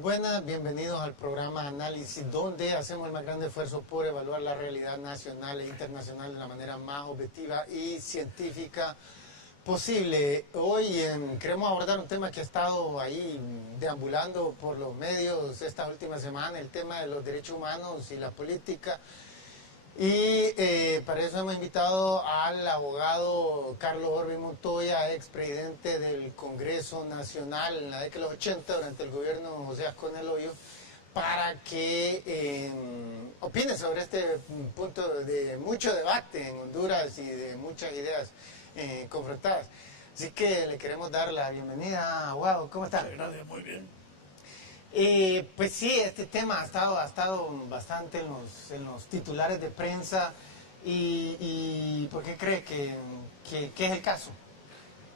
buenas, bienvenidos al programa Análisis, donde hacemos el más grande esfuerzo por evaluar la realidad nacional e internacional de la manera más objetiva y científica posible. Hoy queremos abordar un tema que ha estado ahí deambulando por los medios esta última semana, el tema de los derechos humanos y la política. Y para eso hemos invitado al abogado Carlos Orbi Montoya, expresidente del Congreso Nacional en la década de los 80 durante el gobierno de José Ascona El Hoyo, para que opine sobre este punto de mucho debate en Honduras y de muchas ideas confrontadas. Así que le queremos dar la bienvenida, abogado. ¿Cómo está? Gracias, muy bien. Pues sí, este tema ha estado bastante en los titulares de prensa y ¿por qué cree que es el caso?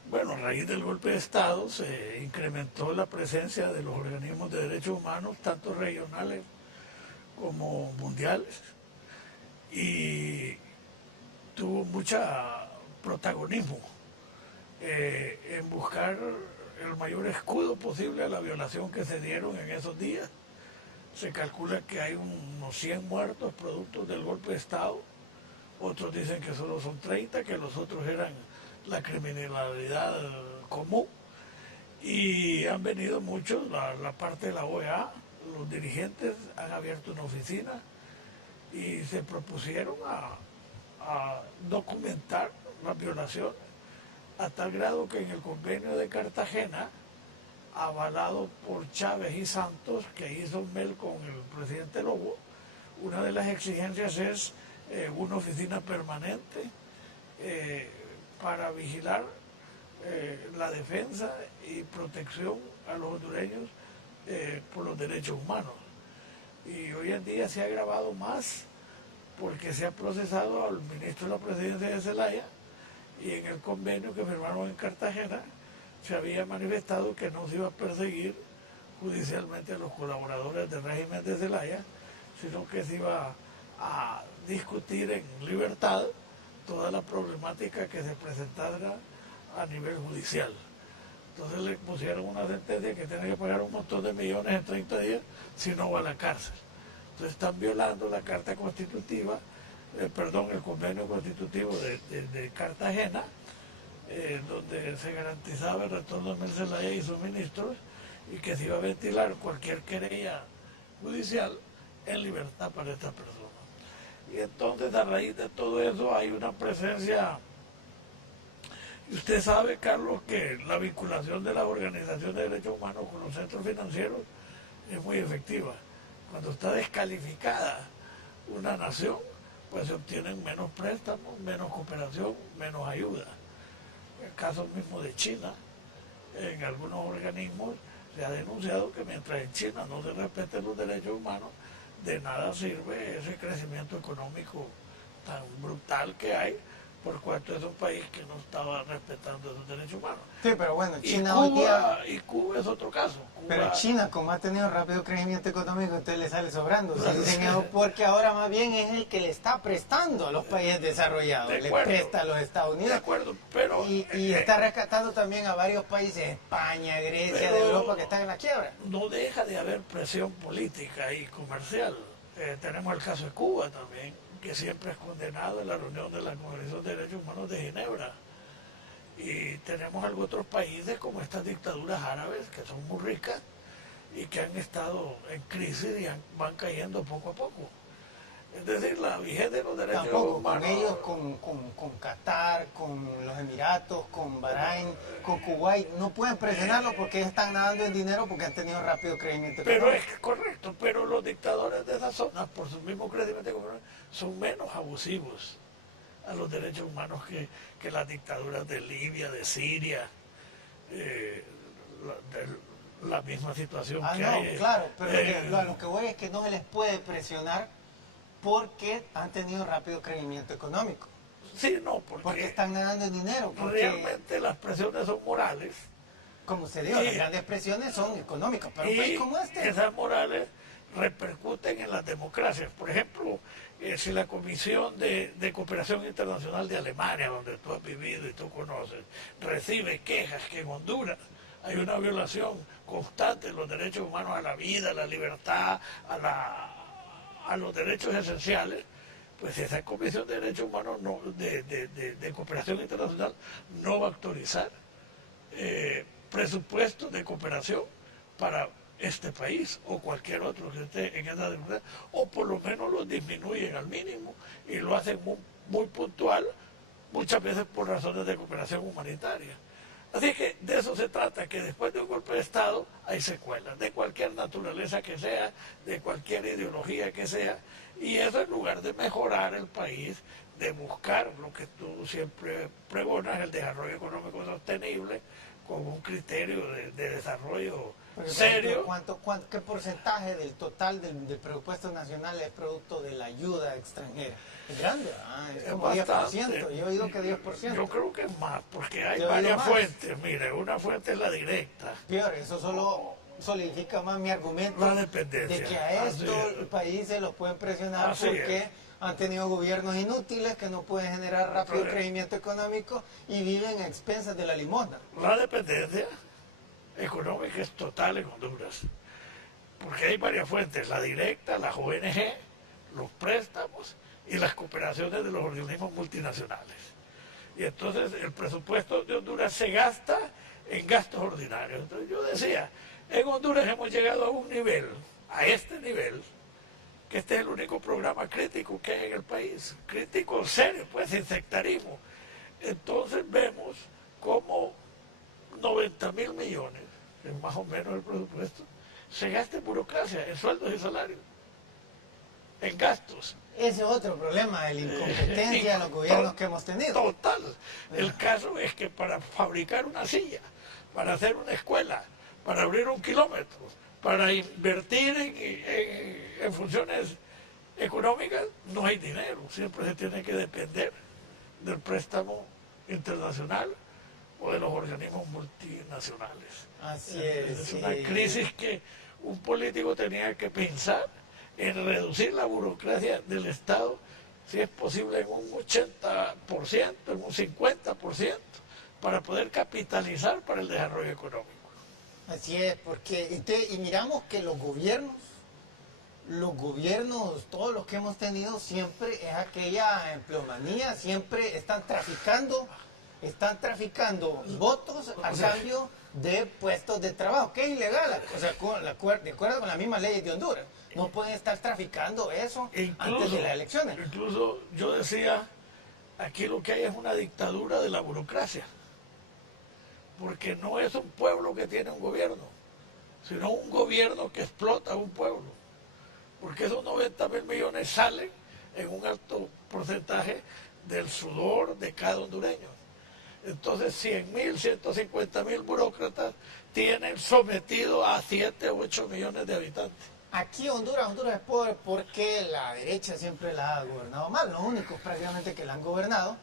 Bueno, a raíz del golpe de Estado se incrementó la presencia de los organismos de derechos humanos, tanto regionales como mundiales, y tuvo mucho protagonismo en buscar el mayor escudo posible a la violación que se dieron en esos días. Se calcula que hay unos 100 muertos productos del golpe de Estado, otros dicen que solo son 30, que los otros eran la criminalidad común, y han venido muchos, la parte de la OEA, los dirigentes han abierto una oficina y se propusieron a documentar las violaciones, a tal grado que en el convenio de Cartagena, avalado por Chávez y Santos, que hizo Mel con el presidente Lobo, una de las exigencias es una oficina permanente para vigilar la defensa y protección a los hondureños por los derechos humanos. Y hoy en día se ha agravado más porque se ha procesado al ministro de la Presidencia de Zelaya, y en el convenio que firmaron en Cartagena se había manifestado que no se iba a perseguir judicialmente a los colaboradores del régimen de Zelaya, sino que se iba a discutir en libertad toda la problemática que se presentara a nivel judicial. Entonces le pusieron una sentencia que tiene que pagar un montón de millones en 30 días si no va a la cárcel. Entonces están violando la Carta Constitutiva, el convenio constitutivo de Cartagena, donde se garantizaba el retorno de Mel Zelaya y sus ministros, y que se iba a ventilar cualquier querella judicial en libertad para estas personas. Y entonces, a raíz de todo eso, hay una presencia. Y usted sabe, Carlos, que la vinculación de las organizaciones de derechos humanos con los centros financieros es muy efectiva. Cuando está descalificada una nación, pues se obtienen menos préstamos, menos cooperación, menos ayuda. El caso mismo de China, en algunos organismos se ha denunciado que mientras en China no se respeten los derechos humanos, de nada sirve ese crecimiento económico tan brutal que hay, por cuanto es un país que no estaba respetando esos derechos humanos. Sí, pero bueno, China Cuba, hoy día... Y Cuba es otro caso. Cuba, pero China, como ha tenido rápido crecimiento económico, entonces le sale sobrando. Porque ahora más bien es el que le está prestando a los países desarrollados. Le presta a los Estados Unidos. De acuerdo, pero... Y está rescatando también a varios países, España, Grecia, de Europa, que están en la quiebra. No deja de haber presión política y comercial. Tenemos el caso de Cuba también, que siempre es condenado en la reunión de la Comisión de Derechos Humanos de Ginebra. Y tenemos algunos otros países como estas dictaduras árabes, que son muy ricas y que han estado en crisis y van cayendo poco a poco. Es decir, la vigencia de los derechos humanos... Con ellos, con Qatar, con los Emiratos, con Bahrein, con Kuwait, no pueden presionarlo porque ellos están nadando en dinero porque han tenido rápido crecimiento económico. Pero es correcto, pero los dictadores de esas zonas, por su mismo crecimiento económico, son menos abusivos a los derechos humanos que las dictaduras de Libia, de Siria, la misma situación que hay. Claro, pero a lo que voy es que no se les puede presionar porque han tenido rápido crecimiento económico. Sí, no, porque están nadando en dinero. Realmente las presiones son morales. Como se dio, las grandes presiones son económicas, pero un país como este. Esas morales repercuten en las democracias. Por ejemplo, si la Comisión de Cooperación Internacional de Alemania, donde tú has vivido y tú conoces, recibe quejas que en Honduras hay una violación constante de los derechos humanos a la vida, a la libertad, a los derechos esenciales, pues esa Comisión de Derechos Humanos de Cooperación Internacional no va a autorizar presupuestos de cooperación para este país o cualquier otro que esté en esa democracia, o por lo menos lo disminuyen al mínimo y lo hacen muy puntual, muchas veces por razones de cooperación humanitaria. Así que de eso se trata, que después de un golpe de Estado hay secuelas, de cualquier naturaleza que sea, de cualquier ideología que sea, y eso en lugar de mejorar el país, de buscar lo que tú siempre pregonas, el desarrollo económico sostenible, con un criterio de desarrollo serio. ¿Qué porcentaje del total del presupuesto nacional es producto de la ayuda extranjera? Es grande, es como bastante. 10%. Yo he oído que 10%. Yo creo que es más, porque hay Yo he oído varias más. fuentes. Mire, una fuente es la directa. Peor, eso solo solidifica más mi argumento La dependencia. de que a estos países los pueden presionar Así porque es. han tenido gobiernos inútiles que no pueden generar rápido crecimiento económico y viven a expensas de la limosna. La dependencia económica es total en Honduras, porque hay varias fuentes, la directa, las ONG, los préstamos y las cooperaciones de los organismos multinacionales. Y entonces el presupuesto de Honduras se gasta en gastos ordinarios. Entonces yo decía, en Honduras hemos llegado a un nivel, a este nivel, que este es el único programa crítico que hay en el país, crítico serio, pues sin sectarismo. Entonces vemos como 90.000 millones, que es más o menos el presupuesto, se gasta en burocracia, en sueldos y salarios, en gastos. Ese es otro problema de la incompetencia de los gobiernos que hemos tenido. Total. El caso es que para fabricar una silla, para hacer una escuela, para abrir un kilómetro, para invertir en funciones económicas, no hay dinero. Siempre se tiene que depender del préstamo internacional o de los organismos multinacionales. Así es. Es una crisis que un político tenía que pensar en reducir la burocracia del Estado, si es posible en un 80%, en un 50%, para poder capitalizar para el desarrollo económico. Así es, porque y miramos que los gobiernos, todos los que hemos tenido, siempre es aquella empleomanía, siempre están traficando votos a cambio de puestos de trabajo, que es ilegal, o sea, de acuerdo con las mismas leyes de Honduras. No pueden estar traficando eso antes de las elecciones. Incluso yo decía, aquí lo que hay es una dictadura de la burocracia, porque no es un pueblo que tiene un gobierno, sino un gobierno que explota a un pueblo, porque esos 90.000 millones salen en un alto porcentaje del sudor de cada hondureño. Entonces 100.000, 150.000 burócratas tienen sometido a 7 u 8 millones de habitantes. Aquí Honduras es pobre porque la derecha siempre la ha gobernado mal, los únicos prácticamente que la han gobernado.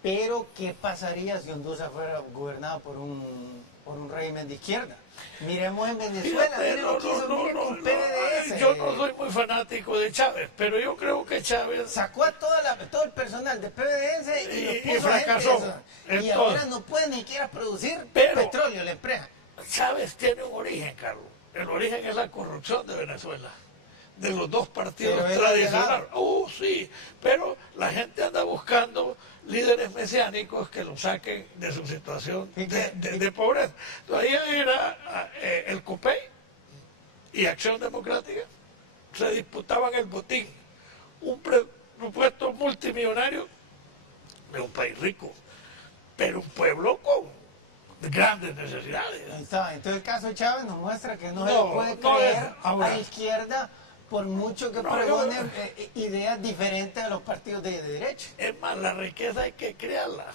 Pero ¿qué pasaría si Honduras fuera gobernado por un régimen de izquierda? Miremos en Venezuela, miren lo que hizo con PDVSA. Yo no soy muy fanático de Chávez, pero yo creo que Chávez sacó a todo el personal de PDVSA y y fracasó. Y ahora no puede ni siquiera producir petróleo la empresa. Chávez tiene un origen, Carlos. El origen es la corrupción de Venezuela, de los dos partidos tradicionales. Sí, pero la gente anda buscando líderes mesiánicos que lo saquen de su situación de pobreza. Todavía era el COPEI y Acción Democrática, se disputaban el botín, un presupuesto multimillonario de un país rico, pero un pueblo con grandes necesidades. Entonces el caso de Chávez nos muestra que no se le puede creer a la izquierda por mucho que pregonen ideas diferentes a los partidos de derecha. Es más, la riqueza hay que crearla.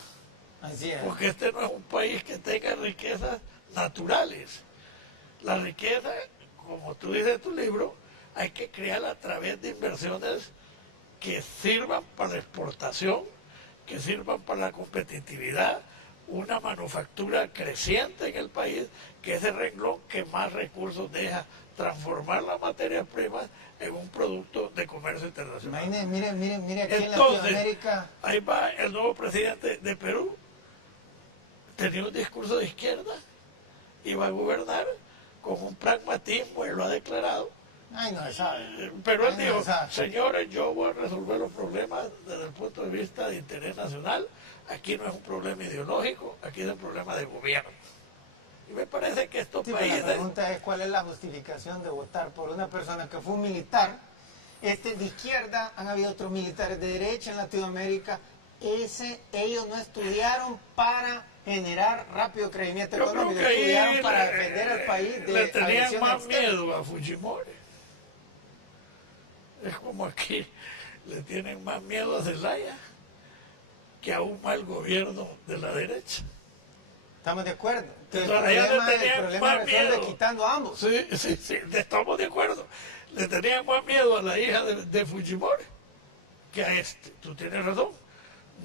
Así es. Porque este no es un país que tenga riquezas naturales. La riqueza, como tú dices en tu libro, hay que crearla a través de inversiones que sirvan para la exportación, que sirvan para la competitividad, una manufactura creciente en el país, que es el renglón que más recursos deja transformar las materias primas en un producto de comercio internacional. Mire aquí Entonces, en Latinoamérica. ahí va el nuevo presidente de Perú, tenía un discurso de izquierda, iba a gobernar con un pragmatismo, él lo ha declarado. Ay, no se sabe. Pero él Ay, dijo, no se sabe. señores, yo voy a resolver los problemas desde el punto de vista de interés nacional. Aquí no es un problema ideológico, aquí es un problema de gobierno. Y me parece que estos Sí, pero países... la pregunta es cuál es la justificación de votar por una persona que fue un militar. De izquierda, han habido otros militares de derecha en Latinoamérica. Ellos no estudiaron para generar rápido crecimiento Yo económico, creo que estudiaron ahí para defender al país de le tenían agresiones más externas. miedo a Fujimori. Es como aquí le tienen más miedo a Zelaya que a un mal gobierno de la derecha. Estamos de acuerdo. Que el Entonces, a ella le problema tenían más resuelve miedo. quitando a ambos. Sí, estamos de acuerdo. Le tenían más miedo a la hija de Fujimori que a este. Tú tienes razón.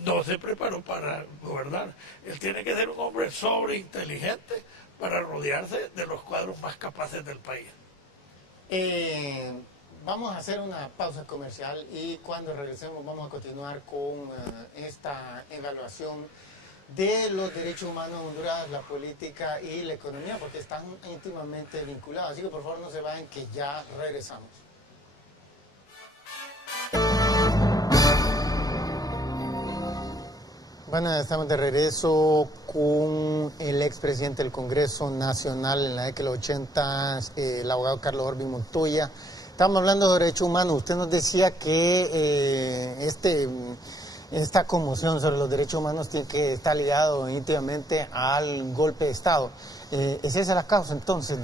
No se preparó para gobernar. Él tiene que ser un hombre sobreinteligente para rodearse de los cuadros más capaces del país. Vamos a hacer una pausa comercial y cuando regresemos vamos a continuar con esta evaluación de los derechos humanos en Honduras, la política y la economía, porque están íntimamente vinculados. Así que por favor no se vayan, que ya regresamos. Bueno, estamos de regreso con el expresidente del Congreso Nacional en la década de los 80, el abogado Carlos Orbin Montoya. Estamos hablando de derechos humanos. Usted nos decía que esta conmoción sobre los derechos humanos tiene que estar ligado íntimamente al golpe de Estado. ¿Es esa la causa entonces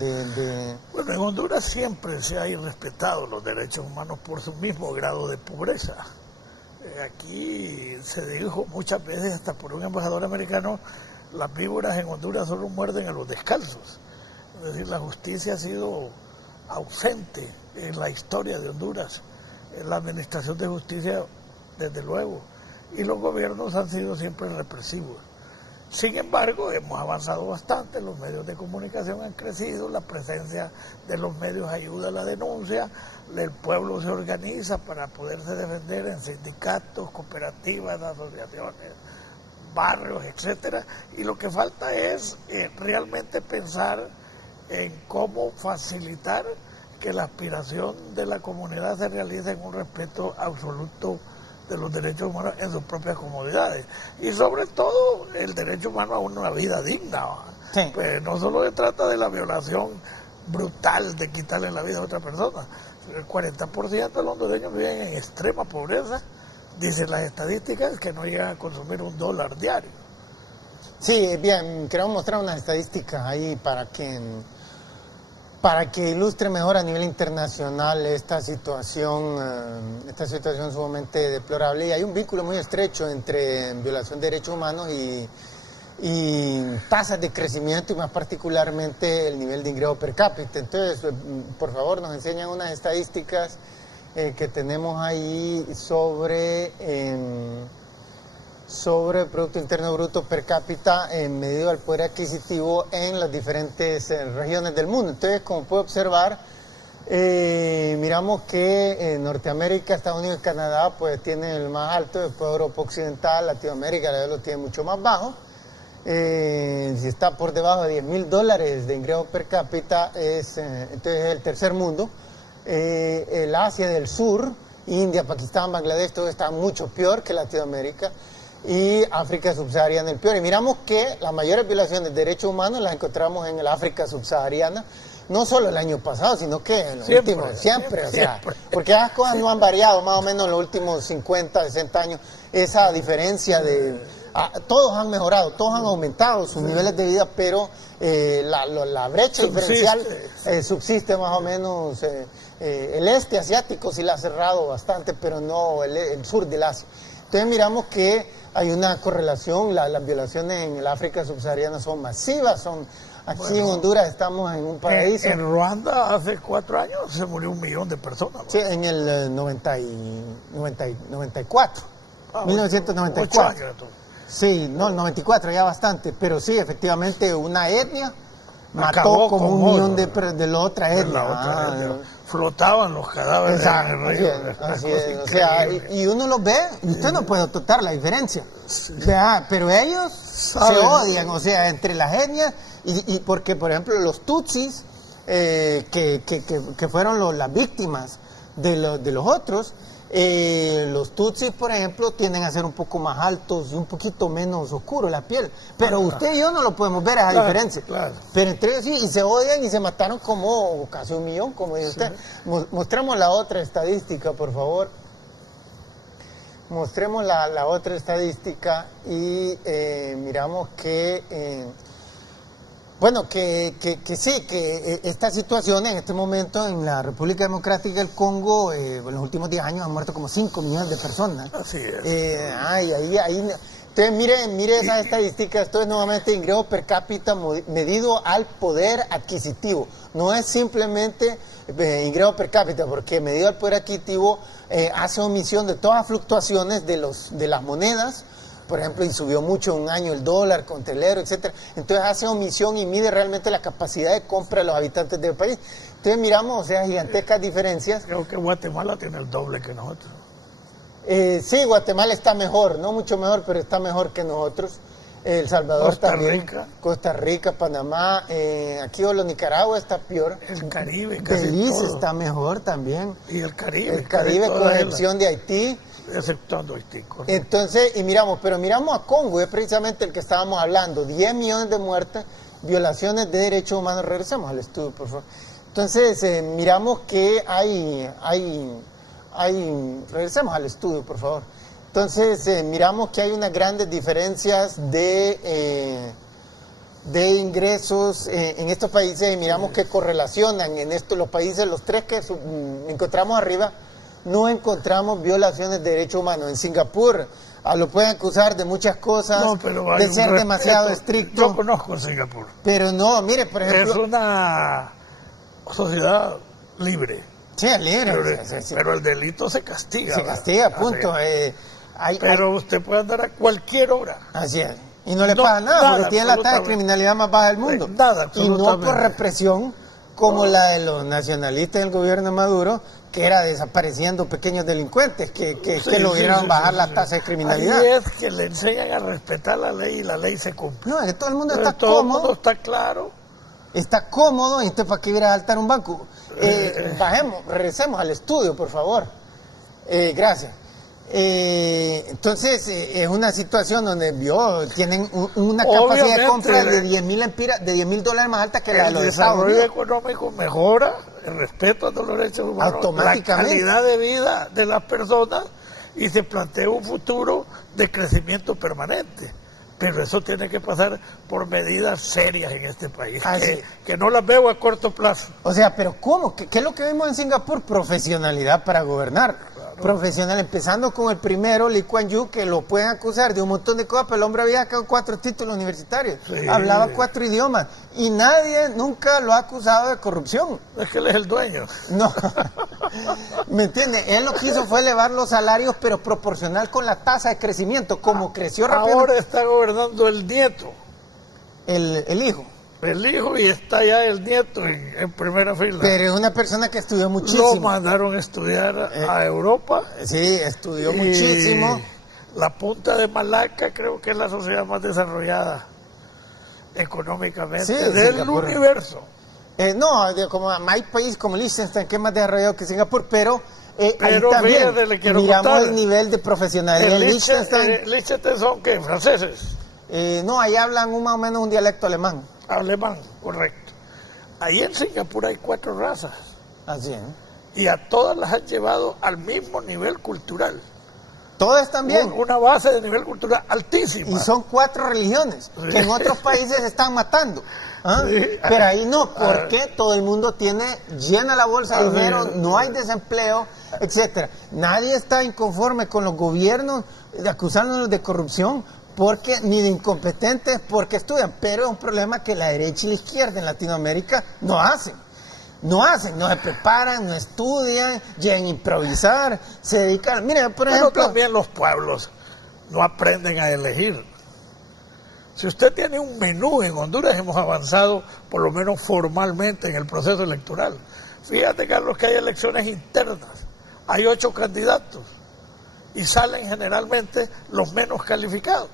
Bueno, en Honduras siempre se ha irrespetado los derechos humanos por su mismo grado de pobreza. Aquí se dijo muchas veces, hasta por un embajador americano, las víboras en Honduras solo muerden a los descalzos. Es decir, la justicia ha sido ausente en la historia de Honduras, en la administración de justicia, desde luego, y los gobiernos han sido siempre represivos. Sin embargo, hemos avanzado bastante, los medios de comunicación han crecido, la presencia de los medios ayuda a la denuncia, el pueblo se organiza para poderse defender en sindicatos, cooperativas, asociaciones, barrios, etcétera, y lo que falta es realmente pensar en cómo facilitar que la aspiración de la comunidad se realice en un respeto absoluto de los derechos humanos en sus propias comodidades y sobre todo el derecho humano a una vida digna. Sí. Pues no solo se trata de la violación brutal de quitarle la vida a otra persona. El 40% de los hondureños viven en extrema pobreza, dicen las estadísticas, que no llegan a consumir $1 diario. Sí, bien, queremos mostrar unas estadísticas ahí para que ilustre mejor a nivel internacional esta situación sumamente deplorable. Y hay un vínculo muy estrecho entre violación de derechos humanos y tasas de crecimiento y más particularmente el nivel de ingreso per cápita. Entonces, por favor, nos enseñan unas estadísticas que tenemos ahí sobre el Producto Interno Bruto per cápita medido al poder adquisitivo en las diferentes regiones del mundo. Entonces, como puede observar, miramos que Norteamérica, Estados Unidos y Canadá pues tienen el más alto, después Europa Occidental, Latinoamérica lo tiene mucho más bajo. Si está por debajo de $10,000 de ingreso per cápita, entonces es el tercer mundo. El Asia del Sur, India, Pakistán, Bangladesh, todo está mucho peor que Latinoamérica. Y África subsahariana el peor. Y miramos que las mayores violaciones de derechos humanos las encontramos en el África subsahariana, no solo el año pasado, sino que en los últimos, siempre. O sea, porque las cosas no han variado más o menos en los últimos 50, 60 años. Esa diferencia todos han mejorado, todos han aumentado sus niveles de vida, pero la brecha diferencial subsiste más o menos. El este asiático sí la ha cerrado bastante, pero no el sur del Asia. Entonces miramos que hay una correlación, las violaciones en el África subsahariana son masivas, aquí en Honduras estamos en un paraíso. En Ruanda hace 4 años se murió 1 millón de personas. Sí, en el 94, 1994. Sí, no, el 94 ya bastante, pero sí, efectivamente una etnia mató Acabó como con un millón otro, de la otra de etnia. la otra etnia. Flotaban los cadáveres Exacto, en el así río. es, así es. O sea, y uno los ve y usted no puede notar la diferencia. Vea, pero ellos se odian, o sea, entre las etnias, y porque, por ejemplo, los tutsis, que fueron las víctimas de los otros, los tutsis, por ejemplo, tienden a ser un poco más altos y un poquito menos oscuro la piel. Pero usted y yo no lo podemos ver esa diferencia. Claro. Pero entre ellos sí, y se odian y se mataron como casi 1 millón, como dice usted. Mostremos la otra estadística, por favor. Mostremos la otra estadística y miramos que... Bueno, que sí, que esta situación en este momento en la República Democrática del Congo, en los últimos 10 años han muerto como 5 millones de personas. Así es. Entonces, mire esas estadísticas. Esto es nuevamente ingreso per cápita medido al poder adquisitivo. No es simplemente ingreso per cápita, porque medido al poder adquisitivo hace omisión de todas las fluctuaciones de las monedas. Por ejemplo, y subió mucho en un año el dólar contra el euro, etcétera. Entonces hace omisión y mide realmente la capacidad de compra de los habitantes del país. Entonces miramos, o sea, gigantescas diferencias. Creo que Guatemala tiene el doble que nosotros. Sí, Guatemala está mejor, no mucho mejor, pero está mejor que nosotros. El Salvador Costa también. Rica. Costa Rica, Panamá, aquí o Nicaragua está peor. El Caribe, casi Belice todo. está mejor también. Y el Caribe. El Caribe, con excepción de Haití. Exceptuando Haití. Correcto. Entonces, pero miramos a Congo, es precisamente el que estábamos hablando, 10 millones de muertes, violaciones de derechos humanos. Regresemos al estudio, por favor. Entonces, miramos que regresemos al estudio, por favor. Entonces, miramos que hay unas grandes diferencias de ingresos en estos países, y miramos que correlacionan en esto los países, los tres que encontramos arriba. No encontramos violaciones de derechos humanos. En Singapur lo pueden acusar de muchas cosas, de ser demasiado estricto. Yo conozco Singapur. Pero no, mire, por ejemplo... Es una sociedad libre. Sí, es libre. Pero el delito se castiga. Se castiga, punto. Pero usted puede andar a cualquier hora. Así es. Y no le pasa nada, porque tiene la tasa de criminalidad más baja del mundo. Nada, y no por represión como la de los nacionalistas del gobierno de Maduro, que era desapareciendo pequeños delincuentes que lograron bajar la tasa de criminalidad. Ahí es que le enseñan a respetar la ley y la ley se cumple. No, es que todo el mundo está cómodo. Todo el mundo está claro. Está cómodo, y entonces ¿para qué ir a saltar un banco? Regresemos al estudio, por favor. Gracias. Entonces, es una situación donde tienen una capacidad de compra de $10,000 más alta que la de los Estados Unidos. El desarrollo económico mejora el respeto a los derechos humanos, automáticamente, la calidad de vida de las personas, y se plantea un futuro de crecimiento permanente. Pero eso tiene que pasar por medidas serias en este país, que no las veo a corto plazo. O sea, pero ¿cómo? ¿Qué es lo que vimos en Singapur? Profesionalidad para gobernar. Claro. Profesional, empezando con el primero, Lee Kuan Yew, que lo pueden acusar de un montón de cosas, pero el hombre había sacado 4 títulos universitarios, hablaba 4 idiomas, y nadie nunca lo ha acusado de corrupción. Es que él es el dueño. No, ¿me entiende? Él lo que hizo fue elevar los salarios, pero proporcional con la tasa de crecimiento, como creció rápidamente. Ahora está gobernando el nieto. El hijo. El hijo, y está ya el nieto en primera fila. Pero es una persona que estudió muchísimo. Lo mandaron a estudiar a Europa. Sí, estudió muchísimo. La punta de Malaca creo que es la sociedad más desarrollada económicamente del universo. Como hay país como Liechtenstein, que es más desarrollado que Singapur, pero ahí también fíjate, le quiero miramos contar. El nivel de profesionalidad. Liechtenstein son ¿qué? ¿Franceses? No, ahí hablan más o menos un dialecto alemán. Alemán, correcto. Ahí en Singapur hay 4 razas. Así es. Y a todas las han llevado al mismo nivel cultural. Todas también. Una base de nivel cultural altísima. Y son 4 religiones, que en otros países se están matando. Pero ahí no, porque todo el mundo llena la bolsa de dinero, no hay desempleo, etcétera. Nadie está inconforme con los gobiernos acusándolos de corrupción, ni de incompetentes, porque estudian, pero es un problema que la derecha y la izquierda en Latinoamérica no hacen, no se preparan, no estudian, llegan a improvisar, se dedican, mire, por ejemplo... también los pueblos no aprenden a elegir. Si usted tiene un menú, en Honduras hemos avanzado por lo menos formalmente en el proceso electoral. Fíjate, Carlos, que hay elecciones internas, hay 8 candidatos y salen generalmente los menos calificados,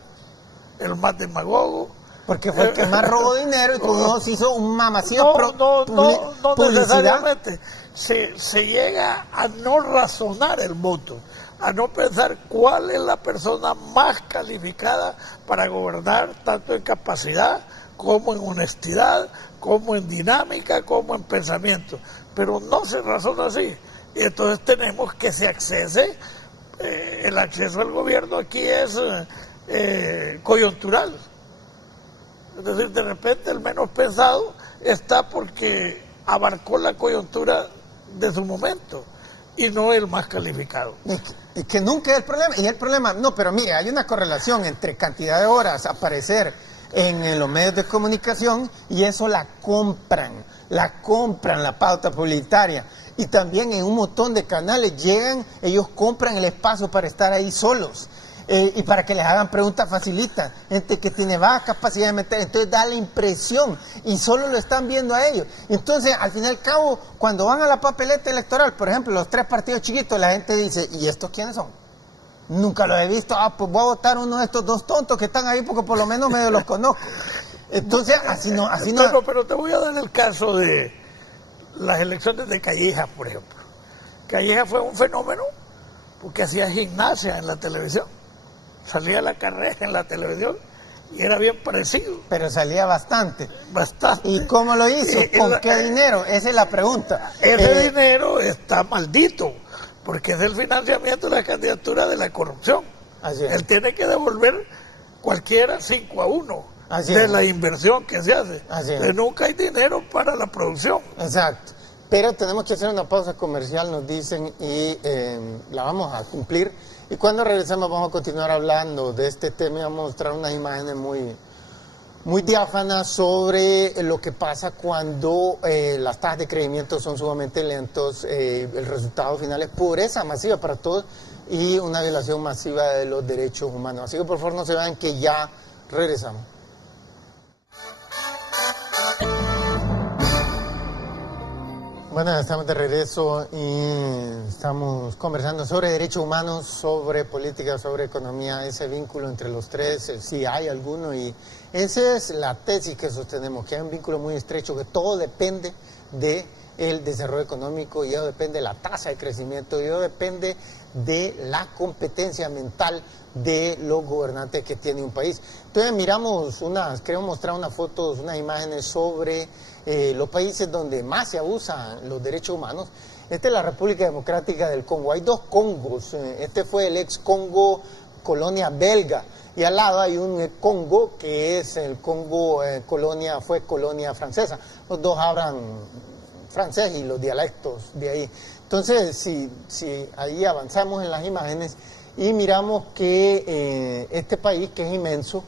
el más demagogo. Porque fue el que más robó dinero y con eso hizo un mamacillo no publicidad. necesariamente. Se llega a no razonar el voto, a no pensar cuál es la persona más calificada para gobernar, tanto en capacidad como en honestidad, como en dinámica, como en pensamiento. Pero no se razona así. Y entonces tenemos que se accese, el acceso al gobierno aquí es coyuntural. Es decir, de repente el menos pensado está porque abarcó la coyuntura de su momento y no el más calificado. Es que nunca es el problema. Y el problema, no, pero mire, hay una correlación entre cantidad de horas aparecer en los medios de comunicación y eso la compran la pauta publicitaria. Y también en un montón de canales llegan, ellos compran el espacio para estar ahí solos. Y para que les hagan preguntas facilitas, gente que tiene baja capacidad de meter, entonces da la impresión y solo lo están viendo a ellos. Entonces, al fin y al cabo, cuando van a la papeleta electoral, por ejemplo, los 3 partidos chiquitos, la gente dice, ¿y estos quiénes son? Nunca los he visto, pues voy a votar uno de estos 2 tontos que están ahí porque por lo menos medio los conozco. Entonces, así no. Pero te voy a dar el caso de las elecciones de Calleja, por ejemplo. Calleja fue un fenómeno porque hacía gimnasia en la televisión. Salía a la carrera en la televisión y era bien parecido. Pero salía bastante. Bastante. ¿Y cómo lo hizo? ¿Con qué dinero? Esa es la pregunta. Ese dinero está maldito, porque es el financiamiento de la candidatura de la corrupción. Así es. Él tiene que devolver cualquiera 5-1 de la inversión que se hace. Así es. Nunca hay dinero para la producción. Exacto. Pero tenemos que hacer una pausa comercial, nos dicen, y la vamos a cumplir. Y cuando regresemos vamos a continuar hablando de este tema y vamos a mostrar unas imágenes muy diáfanas sobre lo que pasa cuando las tasas de crecimiento son sumamente lentos, el resultado final es pobreza masiva para todos y una violación masiva de los derechos humanos. Así que por favor no se vayan que ya regresamos. Bueno, estamos de regreso y estamos conversando sobre derechos humanos, sobre política, sobre economía, ese vínculo entre los tres, si hay alguno, y esa es la tesis que sostenemos, que hay un vínculo muy estrecho, que todo depende del desarrollo económico, y eso depende de la tasa de crecimiento, y eso depende de la competencia mental de los gobernantes que tiene un país. Entonces queremos mostrar unas fotos, unas imágenes sobre los países donde más se abusan los derechos humanos. Esta es la República Democrática del Congo. Hay 2 Congos. Este fue el ex Congo, colonia belga. Y al lado hay un Congo que es el Congo, fue colonia francesa. Los dos hablan francés y los dialectos de ahí. Entonces, si ahí avanzamos en las imágenes y miramos que este país, que es inmenso,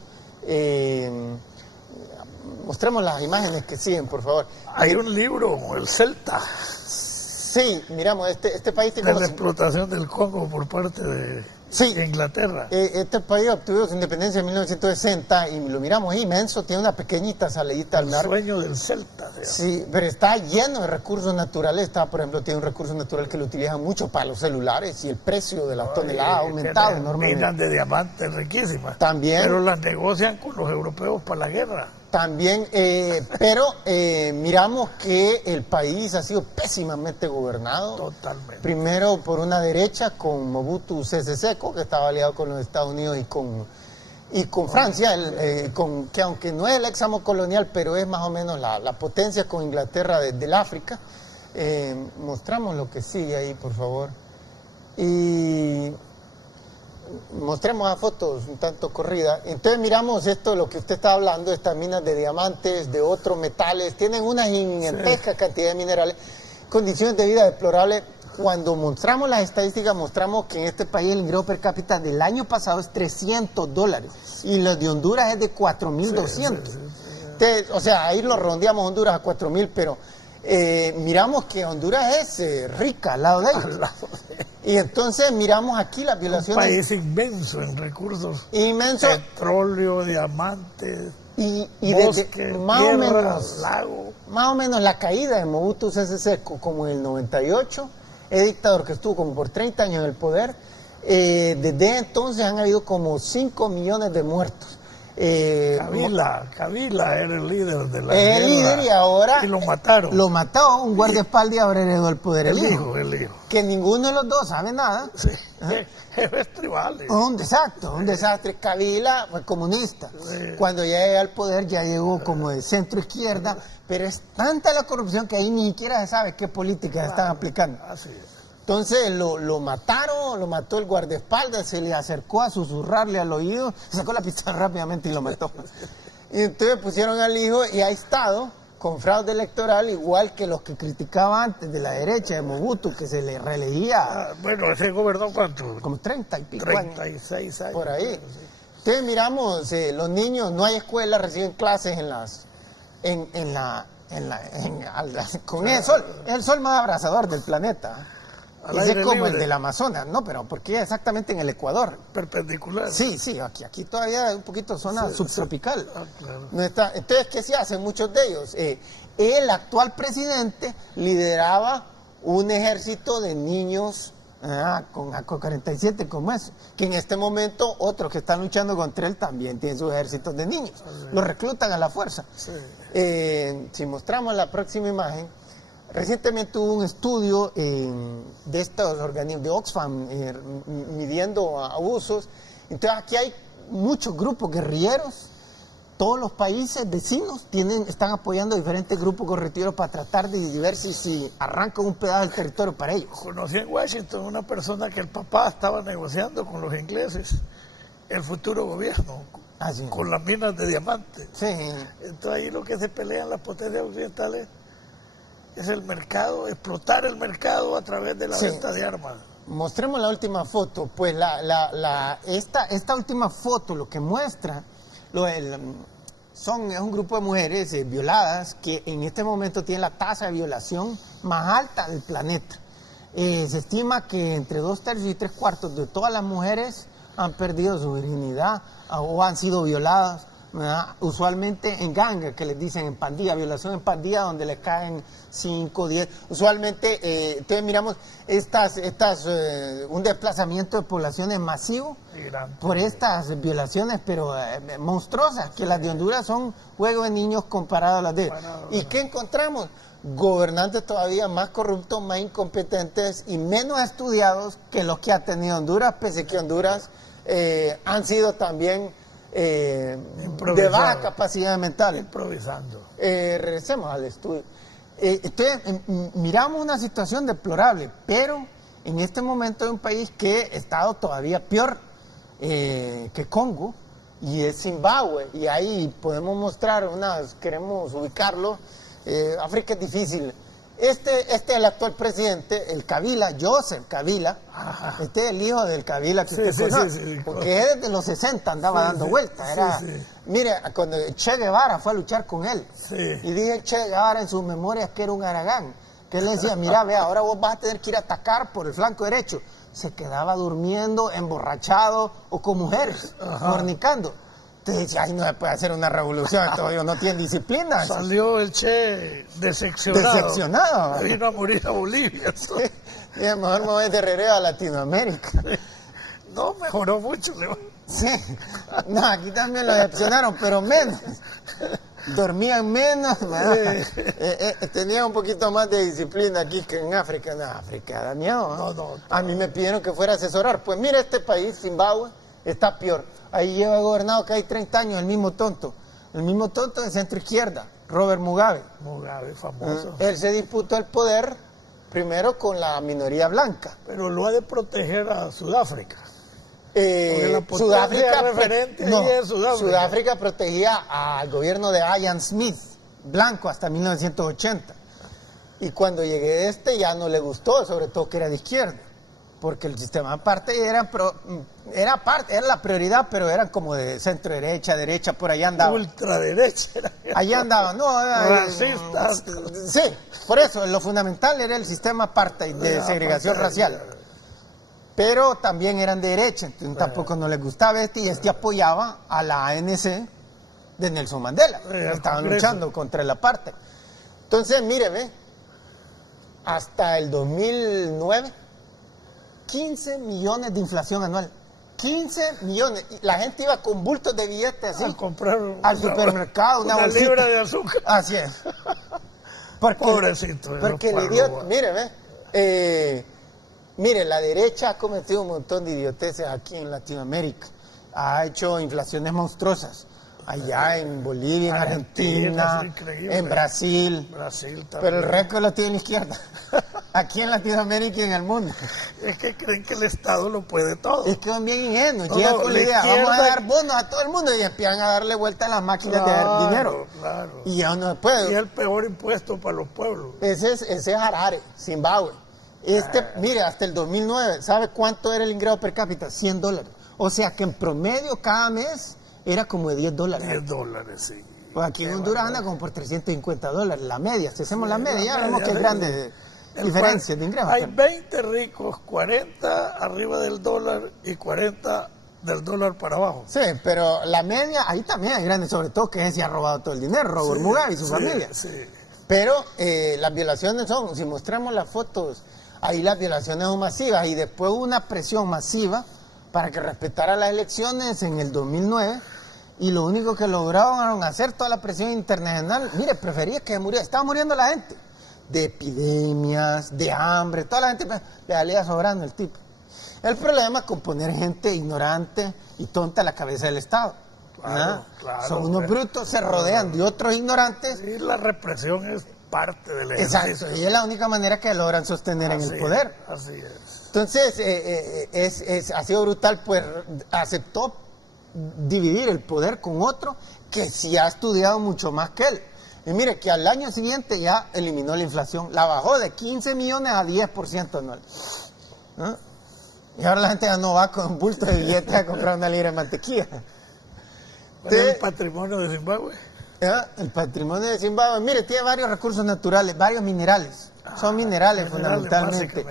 mostremos las imágenes que siguen, por favor. Hay un libro, El Celta. Sí, miramos, este país tiene... De la explotación del Congo por parte de Inglaterra. Este país obtuvo su independencia en 1960 y lo miramos, es inmenso, tiene una pequeñita salidita al mar. El sueño del Celta. Sí, pero está lleno de recursos naturales. Por ejemplo, tiene un recurso natural que lo utilizan mucho para los celulares y el precio de las toneladas ha aumentado enormemente. Minas de diamantes riquísimas. También. Pero las negocian con los europeos para la guerra. También, pero miramos que el país ha sido pésimamente gobernado. Totalmente. Primero por una derecha con Mobutu Sese Seko, que estaba aliado con los Estados Unidos y con Francia, que aunque no es el ex amo colonial, pero es más o menos la potencia con Inglaterra del África. Mostramos lo que sigue ahí, por favor. Y mostremos las fotos un tanto corrida. Entonces miramos esto, lo que usted está hablando, estas minas de diamantes, de otros metales, tienen una gigantesca cantidad de minerales, condiciones de vida deplorables. Cuando mostramos las estadísticas, mostramos que en este país el ingreso per cápita del año pasado es $300 y los de Honduras es de 4.200. O sea, ahí lo redondeamos Honduras a 4.000, pero miramos que Honduras es rica al lado de ellos. Y entonces miramos aquí las violaciones. Un país inmenso en recursos. Inmenso. Petróleo, diamantes, y bosque, más tierra, o menos, lago. Más o menos la caída de Mobutu Sese Seko, como en el 98, es dictador que estuvo como por 30 años en el poder. Desde entonces han habido como 5 millones de muertos. Kabila era el líder de la guerra. El líder, y ahora... Y lo mataron. Lo mató, un guardaespaldas, y ahora heredó el poder el hijo. El hijo. Que ninguno de los dos sabe nada. Sí, jefes tribales. Un desastre. Kabila fue comunista. Sí. Cuando ya llega al poder ya llegó como de centro izquierda, pero es tanta la corrupción que ahí ni siquiera se sabe qué políticas están aplicando. Así es. Entonces lo mataron, lo mató el guardaespaldas, se le acercó a susurrarle al oído, sacó la pistola rápidamente y lo mató. Y entonces pusieron al hijo y ha estado con fraude electoral, igual que los que criticaba antes de la derecha de Mobutu, que se le reelegía. Bueno, ese gobernó ¿cuánto? Como 30 y pico 36 años. Por ahí. Entonces miramos, los niños, no hay escuela, reciben clases con el sol. Es el sol más abrasador del planeta. Al Ese aire es como libre. el del Amazonas, no, pero porque exactamente en el Ecuador. Perpendicular. Sí, aquí todavía hay un poquito zona subtropical. Claro. No está, entonces, ¿qué se hacen muchos de ellos? El actual presidente lideraba un ejército de niños con AK-47 como eso, que en este momento otros que están luchando contra él también tienen sus ejércitos de niños. Los reclutan a la fuerza. Sí. Si mostramos la próxima imagen, recientemente hubo un estudio de estos organismos de Oxfam midiendo abusos. Entonces aquí hay muchos grupos guerrilleros. Todos los países vecinos están apoyando a diferentes grupos guerrilleros para tratar de ver si arrancan un pedazo del territorio para ellos. Conocí en Washington una persona que el papá estaba negociando con los ingleses el futuro gobierno, Sí. con las minas de diamantes. Sí. Entonces ahí lo que se pelean las potencias occidentales es el mercado, explotar el mercado a través de la venta de armas. Mostremos la última foto. Pues esta última foto lo que muestra es un grupo de mujeres violadas que en este momento tienen la tasa de violación más alta del planeta. Se estima que entre 2/3 y 3/4 de todas las mujeres han perdido su virginidad o han sido violadas, ¿verdad? Usualmente en gangas, que les dicen en pandilla, violación en pandilla, donde les caen 5, 10. Usualmente, entonces miramos un desplazamiento de poblaciones masivo por estas violaciones, pero monstruosas, que las de Honduras son juegos de niños comparados a las de... ¿Y qué encontramos? Gobernantes todavía más corruptos, más incompetentes y menos estudiados que los que ha tenido Honduras, pese que Honduras han sido también de baja capacidad mental. Improvisando. Regresemos al estudio. Entonces, miramos una situación deplorable, pero en este momento hay un país que ha estado todavía peor que Congo, y es Zimbabue, y ahí podemos mostrar queremos ubicarlo. África es difícil. Este es el actual presidente, el Kabila, Joseph Kabila. Este es el hijo del Kabila que usted conoce, porque él desde los 60 andaba dando vueltas. Mire, cuando Che Guevara fue a luchar con él, y dije Che Guevara en sus memorias que era un haragán, que él le decía, mira, ve, ahora vos vas a tener que ir a atacar por el flanco derecho. Se quedaba durmiendo, emborrachado o con mujeres, fornicando. Entonces dice, ay, no se puede hacer una revolución, todavía no tiene disciplina. Salió el Che decepcionado. Vino a morir a Bolivia. Y mejor me voy de regreso a Latinoamérica. No, mejoró mucho. Sí, no, aquí también lo decepcionaron, pero menos. Dormían menos, tenía un poquito más de disciplina aquí que en África. No, África da miedo. No. A mí me pidieron que fuera a asesorar. Pues mira, este país, Zimbabue, está peor. Ahí lleva gobernado que hay 30 años el mismo tonto de centro izquierda, Robert Mugabe. Mugabe, famoso. Él se disputó el poder primero con la minoría blanca. Pero lo ha de proteger a Sudáfrica. Sudáfrica protegía al gobierno de Ian Smith, blanco, hasta 1980. Y cuando llegué ya no le gustó, sobre todo que era de izquierda. porque el sistema apartheid era la prioridad, pero eran como de centro derecha, por allá andaban. Ultraderecha. Allá andaban, no, racistas. Sí, por eso, lo fundamental era el sistema apartheid de segregación racial. Pero también eran de derecha, entonces tampoco no les gustaba y apoyaba a la ANC de Nelson Mandela. Estaban luchando contra el apartheid. Entonces, míreme, hasta el 2009, 15 millones de inflación anual. 15 millones. Y la gente iba con bultos de billetes así. A comprar al supermercado, una bolsita. libra de azúcar. Así es. Pobrecito. Porque el idiota, mire, la derecha ha cometido un montón de idioteces aquí en Latinoamérica. Ha hecho inflaciones monstruosas. Allá en Bolivia, en Argentina, en Brasil. Brasil también. Pero el récord lo tiene la izquierda. Aquí en Latinoamérica y en el mundo. Es que creen que el Estado lo puede todo. Es que son bien ingenuos. Llegan con la idea, vamos a dar bonos a todo el mundo y empiezan a darle vuelta a las máquinas de dar dinero. Claro. Y ya no se puede. Y el peor impuesto para los pueblos. Ese es Harare, Zimbabue. Mire, hasta el 2009, ¿sabe cuánto era el ingreso per cápita? $100. O sea que en promedio cada mes era como de $10. $10, sí. Pues aquí en Honduras anda como por $350, la media. Si hacemos la media, ya vemos que es grande diferencia de ingresos. Hay 20 ricos, 40 arriba del dólar y 40 del dólar para abajo. Sí, pero la media, ahí también hay grande, sobre todo que se ha robado todo el dinero, Robert Mugabe y su familia. Sí. Pero las violaciones son, si mostramos las fotos, ahí las violaciones son masivas y después hubo una presión masiva para que respetara las elecciones en el 2009 y lo único que lograron hacer toda la presión internacional, mire, prefería que muriera, estaba muriendo la gente, de epidemias, de hambre, toda la gente le salía sobrando el tipo. El problema es con poner gente ignorante y tonta a la cabeza del Estado. Claro, son unos brutos, se rodean de otros ignorantes. Y la represión es parte del ejercicio. Exacto, y es la única manera que logran sostener en el poder. Así es. Entonces, ha sido brutal, pues aceptó dividir el poder con otro que sí ha estudiado mucho más que él. Y mire que al año siguiente ya eliminó la inflación, la bajó de 15 millones a 10% anual. ¿No? Y ahora la gente ya no va con un bulto de billetes a comprar una libra de mantequilla. ¿Cuál es el patrimonio de Zimbabue? El patrimonio de Zimbabue, mire, tiene varios recursos naturales, varios minerales. Son minerales fundamentalmente.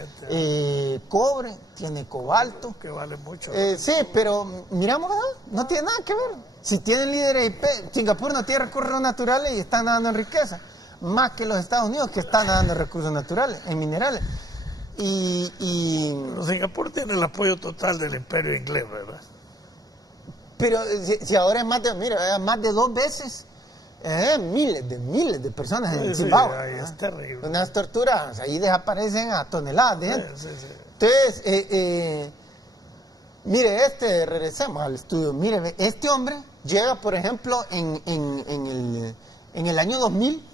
Cobre, tiene cobalto. Que vale mucho. Sí, pero miramos, no tiene nada que ver. Si tienen líderes IP, Singapur no tiene recursos naturales y están nadando en riqueza. Más que los Estados Unidos que están nadando en recursos naturales, en minerales. Pero Singapur tiene el apoyo total del imperio inglés, ¿verdad? Pero si ahora es más de 2 veces. Miles de personas en Zimbabue. Ahí es terrible. Unas torturas, ahí desaparecen a toneladas de gente. Sí. Entonces, mire, regresemos al estudio. Mire, este hombre llega, por ejemplo, en el año 2000,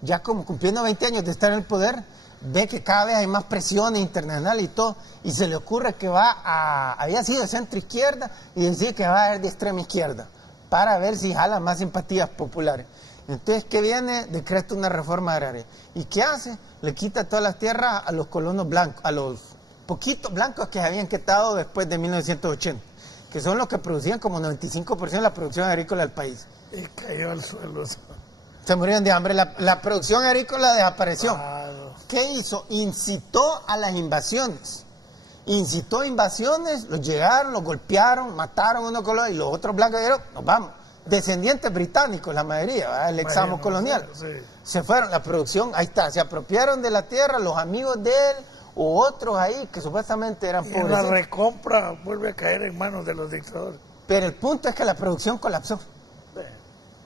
ya como cumpliendo 20 años de estar en el poder, ve que cada vez hay más presiones internacionales y todo, y se le ocurre que había sido de centro izquierda y decide que va a ser de extrema izquierda, para ver si jala más simpatías populares. Entonces, ¿qué viene? Decreta una reforma agraria. ¿Y qué hace? Le quita todas las tierras a los colonos blancos, a los poquitos blancos que se habían quedado después de 1980, que son los que producían como 95% de la producción agrícola del país. Y cayó al suelo. Se murieron de hambre. La producción agrícola desapareció. Claro. ¿Qué hizo? Incitó a las invasiones. Incitó invasiones, los llegaron, los golpearon, mataron uno con los y los otros blancos dijeron, nos vamos. Descendientes británicos, la mayoría, ¿verdad? El examo colonial. Sí. Se fueron, la producción, ahí está, se apropiaron de la tierra, los amigos de él, u otros ahí que supuestamente eran Y pobres. la recompra vuelve a caer en manos de los dictadores. Pero el punto es que la producción colapsó.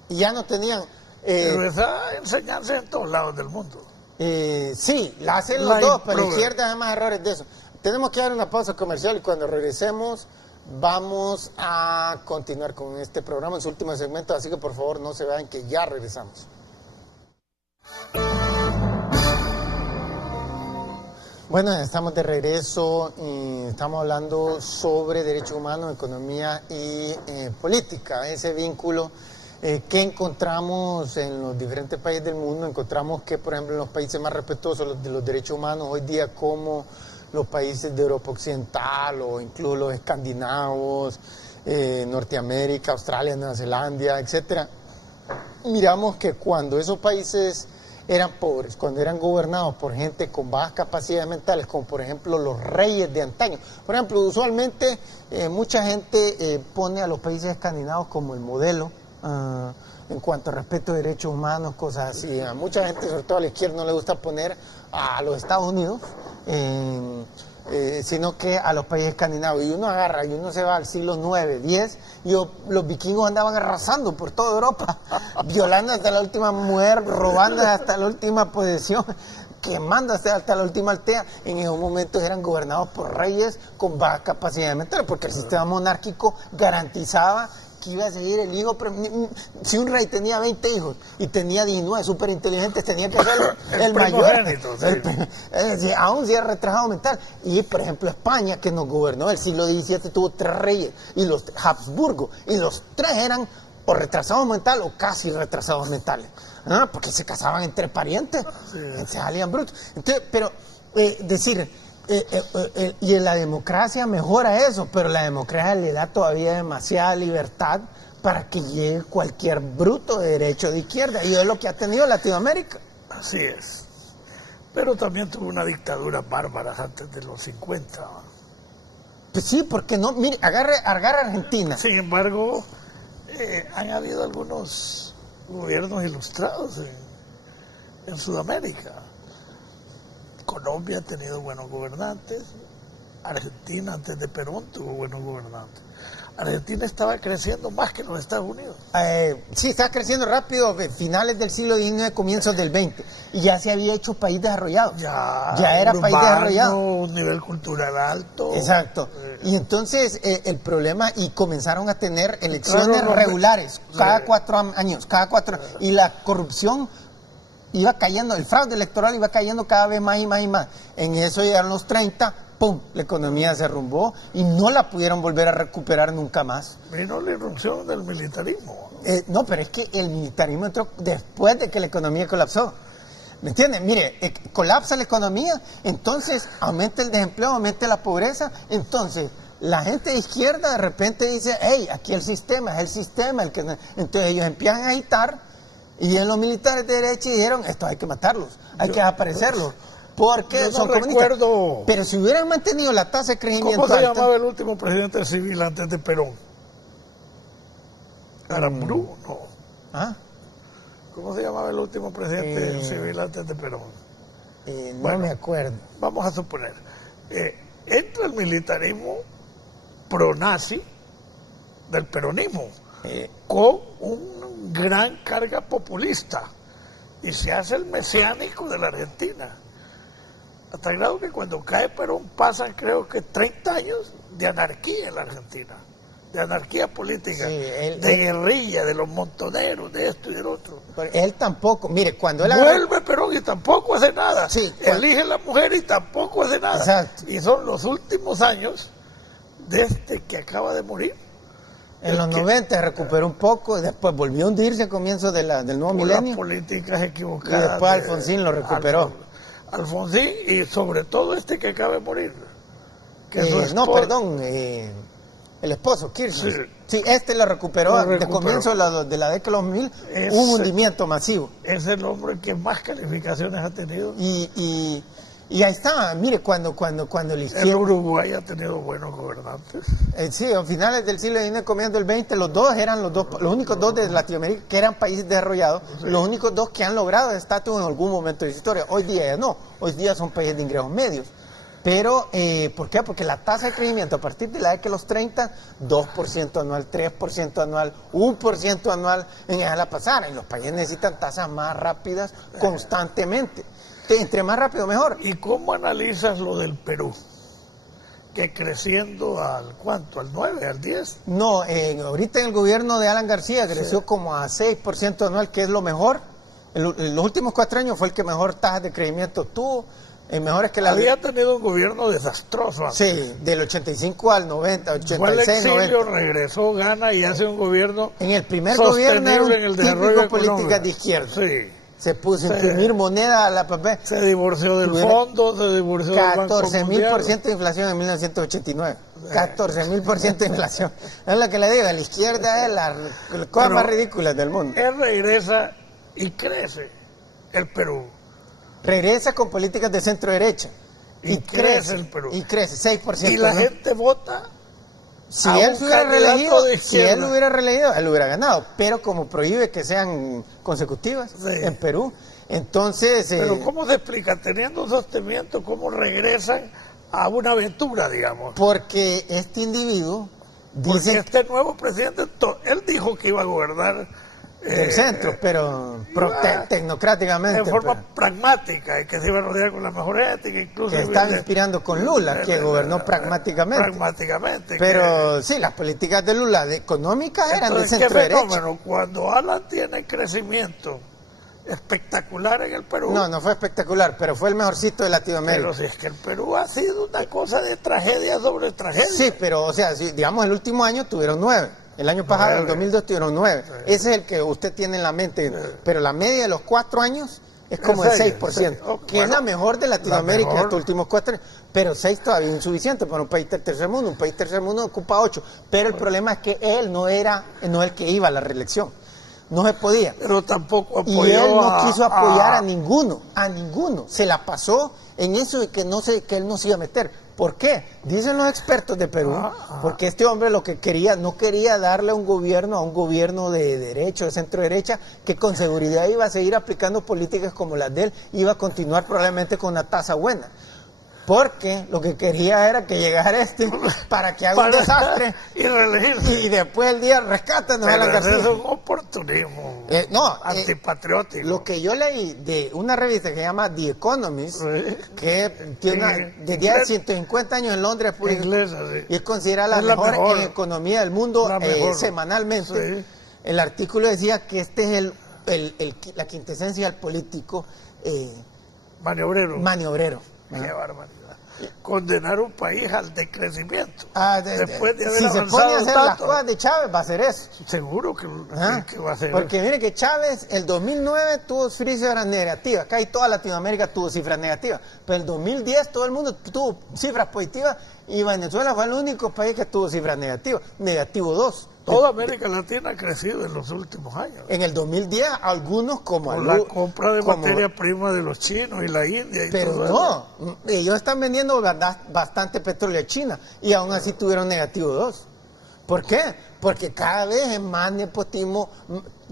Y ya no tenían... Pero esa enseñanza en todos lados del mundo. Sí, la hacen los dos, pero izquierda hace más errores de eso. Tenemos que dar una pausa comercial y cuando regresemos vamos a continuar con este programa en su último segmento, así que por favor no se vayan que ya regresamos. Bueno, estamos de regreso y estamos hablando sobre derechos humanos, economía y política, ese vínculo que encontramos en los diferentes países del mundo. Encontramos que, por ejemplo, en los países más respetuosos de los derechos humanos hoy día como los países de Europa Occidental o incluso los escandinavos, Norteamérica, Australia, Nueva Zelanda, etcétera, miramos que cuando esos países eran pobres, cuando eran gobernados por gente con bajas capacidades mentales, como por ejemplo los reyes de antaño. Por ejemplo, usualmente mucha gente pone a los países escandinavos como el modelo en cuanto a respeto de derechos humanos, cosas así. A mucha gente, sobre todo a la izquierda, no le gusta poner a los Estados Unidos, sino que a los países escandinavos. Y uno agarra y uno se va al siglo IX, X, y los vikingos andaban arrasando por toda Europa, violando hasta la última mujer, robando hasta la última posesión, quemando hasta la última aldea. En esos momentos eran gobernados por reyes con baja capacidad mental, porque el sistema monárquico garantizaba que iba a seguir el hijo. Si un rey tenía 20 hijos y tenía 19 súper inteligentes, tenía que ser el mayor, aún si era retrasado mental. Y por ejemplo España, que nos gobernó el siglo XVII, tuvo 3 reyes, y los Habsburgo, y los 3 eran o retrasados mentales o casi retrasados mentales, porque se casaban entre parientes, se salían brutos. Entonces, pero y en la democracia mejora eso, pero la democracia le da todavía demasiada libertad para que llegue cualquier bruto de derecho de izquierda, y es lo que ha tenido Latinoamérica. Así es. Pero también tuvo una dictadura bárbara antes de los 50. Pues sí, porque no, mire, agarra Argentina. Sin embargo, han habido algunos gobiernos ilustrados en Sudamérica. Colombia ha tenido buenos gobernantes, Argentina antes de Perón tuvo buenos gobernantes. Argentina estaba creciendo más que los Estados Unidos. Sí, estaba creciendo rápido, finales del siglo XIX, comienzos del XX, y ya se había hecho país desarrollado. Ya era país desarrollado. Un nivel cultural alto. Exacto. Y entonces el problema, y comenzaron a tener elecciones regulares, cada 4 años, y la corrupción iba cayendo, el fraude electoral iba cayendo cada vez más y más y más. En eso llegaron los 30, ¡pum!, la economía se derrumbó y no la pudieron volver a recuperar nunca más. Vino la irrupción del militarismo. No, pero es que el militarismo entró después de que la economía colapsó. ¿Me entienden? Mire, colapsa la economía, entonces aumenta el desempleo, aumenta la pobreza, entonces la gente de izquierda de repente dice, hey, aquí el sistema, es el sistema el que... Entonces ellos empiezan a agitar. Y en los militares de derecha dijeron, esto hay que matarlos, hay que desaparecerlos, porque son comunistas. Pero si hubieran mantenido la tasa de crecimiento ¿Cómo se llamaba el último presidente civil antes de Perón? ¿Aramburu? No. ¿Cómo se llamaba el último presidente civil antes de Perón? No me acuerdo. Vamos a suponer, entra el militarismo pro-nazi del peronismo, con una gran carga populista, y se hace el mesiánico de la Argentina, hasta el grado que cuando cae Perón pasan creo que 30 años de anarquía en la Argentina, de anarquía política, de guerrilla, de los montoneros, de esto y del otro. Pero él tampoco, mire, cuando él vuelve Perón y tampoco hace nada, elige la mujer y tampoco hace nada. Exacto. Y son los últimos años desde que acaba de morir. En los 90 recuperó un poco, y después volvió a hundirse a comienzos del nuevo milenio. Las políticas equivocadas. Y después Alfonsín lo recuperó. Alfonsín, y sobre todo este que acaba de morir. El esposo, Kirchner. Sí, lo recuperó de comienzo de la década de los 2000, un hundimiento masivo. Es el hombre que más calificaciones ha tenido. Y ahí está, mire, cuando la izquierda... El Uruguay ha tenido buenos gobernantes. Sí, a finales del siglo XIX, comienzo del XX, los únicos dos de Latinoamérica que eran países desarrollados, los únicos dos que han logrado estatus en algún momento de su historia. Hoy día ya no, hoy día son países de ingresos medios. Pero, ¿por qué? Porque la tasa de crecimiento a partir de la década de los 30, 2% anual, 3% anual, 1% anual, en la pasada. Y los países necesitan tasas más rápidas constantemente. Entre más rápido, mejor. ¿Y cómo analizas lo del Perú? Que creciendo ¿al cuánto? ¿Al 9? ¿Al 10? No, ahorita en el gobierno de Alan García creció como a 6% anual, que es lo mejor. En los últimos 4 años fue el que mejor tasa de crecimiento tuvo. Mejor es que había tenido un gobierno desastroso antes. Sí, del 85 al 90, 86, fue al exilio, 90. Regresó, gana y hace un gobierno en el primer gobierno era un en el desarrollo típico políticas de izquierda. Sí. se puso a imprimir moneda a la papel. Se divorció del fondo, se divorció del Banco 14.000% de inflación en 1989. 14.000% de inflación. Es lo que le digo, la izquierda es la cosa más ridícula del mundo. Él regresa y crece el Perú. Regresa con políticas de centro derecha. Y crece el Perú. Y crece, 6%. Y la gente vota. Si él se hubiera reelegido, él hubiera ganado. Pero como prohíbe que sean consecutivas en Perú, entonces... Pero ¿cómo se explica? Teniendo un sostenimiento, ¿cómo regresan a una aventura, digamos? Porque este individuo... Porque este nuevo presidente, él dijo que iba a gobernar... del centro, pero tecnocráticamente. En forma pragmática, y que se iba a rodear con la mejor ética, incluso... Que estaba inspirando con Lula, que gobernó pragmáticamente. Pero sí, las políticas de Lula económicas eran de centro derecha. ¿Qué fenómeno? Cuando Alan tiene crecimiento espectacular en el Perú... No fue espectacular, pero fue el mejorcito de Latinoamérica. Pero si es que el Perú ha sido una cosa de tragedia sobre tragedia. Sí, pero, o sea, si, digamos, el último año tuvieron 9. El año pasado, en 2002, tuvieron 9. Ese es el que usted tiene en la mente. Pero la media de los 4 años es como el 6%, que es la mejor de Latinoamérica en estos últimos 4 años. Pero 6 todavía es insuficiente para un país del tercer mundo. Un país tercer mundo ocupa 8. Pero el problema es que él no era el que iba a la reelección. No se podía. Pero tampoco apoyó. Y él no quiso apoyar a ninguno. Se la pasó en eso de que él no se iba a meter. ¿Por qué? Dicen los expertos de Perú, porque este hombre lo que quería, no quería darle a un gobierno de derecha, de centro derecha, que con seguridad iba a seguir aplicando políticas como las de él, iba a continuar probablemente con una tasa buena. Porque lo que quería era que llegara para que haga un desastre y reelegirse. Y después el día rescátanos a la García. Es un oportunismo antipatriótico. Lo que yo leí de una revista que se llama The Economist, que tiene desde hace 150 años en Londres, y es considerada la mejor en economía del mundo semanalmente. El artículo decía que este es la quintesencia del político maniobrero. Qué barbaridad. Condenar un país al decrecimiento. Después de haber si se pone a hacer las cosas de Chávez, va a hacer eso. Seguro que va a hacer porque mire que Chávez, el 2009 tuvo cifras negativas. Casi toda Latinoamérica tuvo cifras negativas. Pero el 2010 todo el mundo tuvo cifras positivas y Venezuela fue el único país que tuvo cifras negativas. Negativo 2. Toda América Latina ha crecido en los últimos años. En el 2010, algunos como la compra de materia prima de los chinos y la India. Pero ellos están vendiendo bastante petróleo a China y aún así tuvieron negativo 2. ¿Por qué? Porque cada vez es más nepotismo.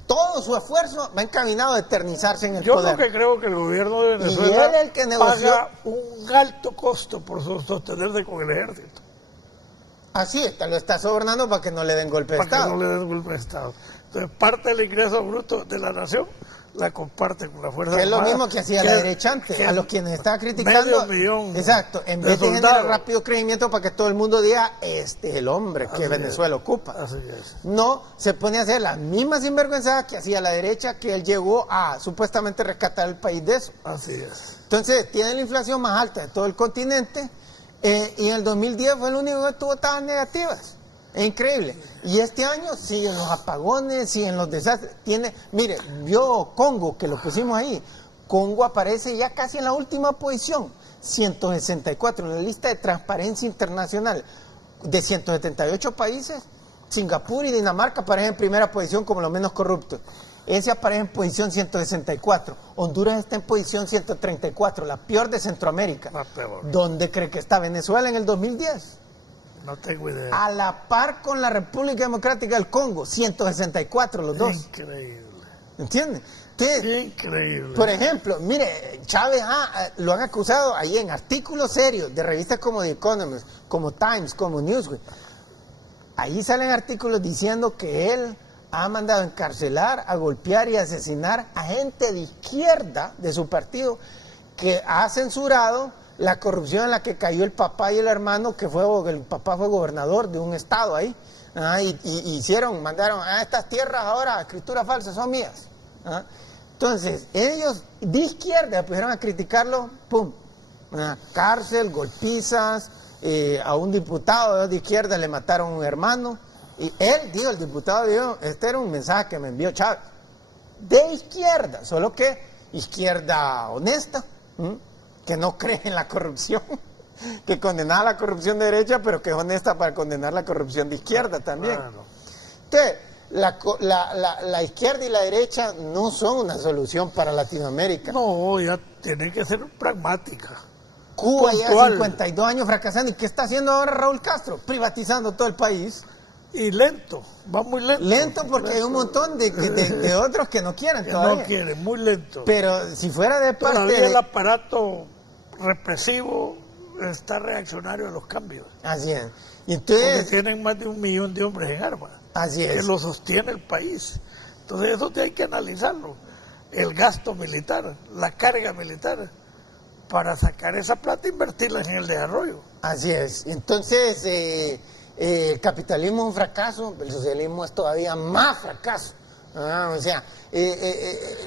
Todo su esfuerzo va encaminado a eternizarse en el poder. Yo lo que creo que el gobierno de Venezuela y él el que negoció, paga un alto costo por sostenerse con el ejército. Así está, lo está sobornando para que no le den golpe de Estado. Para que no le den golpe de Estado. Entonces, parte del ingreso bruto de la nación la comparte con la Fuerza Armada. Es lo mismo que hacía la derecha antes, a los quienes estaba criticando. Exacto, en vez de generar rápido crecimiento para que todo el mundo diga, este es el hombre que Venezuela ocupa. Así es. No, se pone a hacer las mismas sinvergüenzas que hacía la derecha, que él llegó a supuestamente rescatar el país de eso. Así es. Entonces, tiene la inflación más alta de todo el continente. Y en el 2010 fue el único que tuvo tasas negativas. Es increíble. Y este año siguen los apagones, siguen los desastres. Mire, vio Congo, que lo pusimos ahí. Congo aparece ya casi en la última posición. 164 en la lista de Transparencia Internacional. De 178 países, Singapur y Dinamarca aparecen en primera posición como los menos corruptos. Ese aparece en posición 164. Honduras está en posición 134, la peor de Centroamérica. ¿Dónde cree que está Venezuela en el 2010? No tengo idea. A la par con la República Democrática del Congo, 164 los dos. Increíble. ¿Entiende? Increíble. Por ejemplo, mire, Chávez lo han acusado ahí en artículos serios de revistas como The Economist, como Times, como Newsweek. Ahí salen artículos diciendo que él ha mandado a encarcelar, a golpear y a asesinar a gente de izquierda de su partido, que ha censurado la corrupción en la que cayó el papá y el hermano, el papá fue gobernador de un estado ahí, mandaron a estas tierras ahora, escrituras falsas, son mías. Entonces, ellos de izquierda pusieron a criticarlo, ¡pum! Cárcel, golpizas, a un diputado de izquierda le mataron a un hermano. Y el diputado dijo, este era un mensaje que me envió Chávez, de izquierda, solo que izquierda honesta, que no cree en la corrupción, que condena la corrupción de derecha, pero que es honesta para condenar la corrupción de izquierda también. Claro. Entonces, la izquierda y la derecha no son una solución para Latinoamérica. No, ya tiene que ser pragmática. Cuba ya puntual. 52 años fracasando. ¿Y qué está haciendo ahora Raúl Castro? Privatizando todo el país. Y lento, va muy lento. Lento porque hay un montón de otros que no quieren que todavía. no quiere, muy lento. Pero si fuera de parte Todavía el de... aparato represivo está reaccionario a los cambios. Así es. Y Porque entonces, tienen más de 1 millón de hombres en armas. así Que es. lo sostiene el país. Entonces eso hay que analizarlo. El gasto militar, la carga militar, para sacar esa plata e invertirla en el desarrollo. Así es. Entonces, el capitalismo es un fracaso, el socialismo es todavía más fracaso. O sea,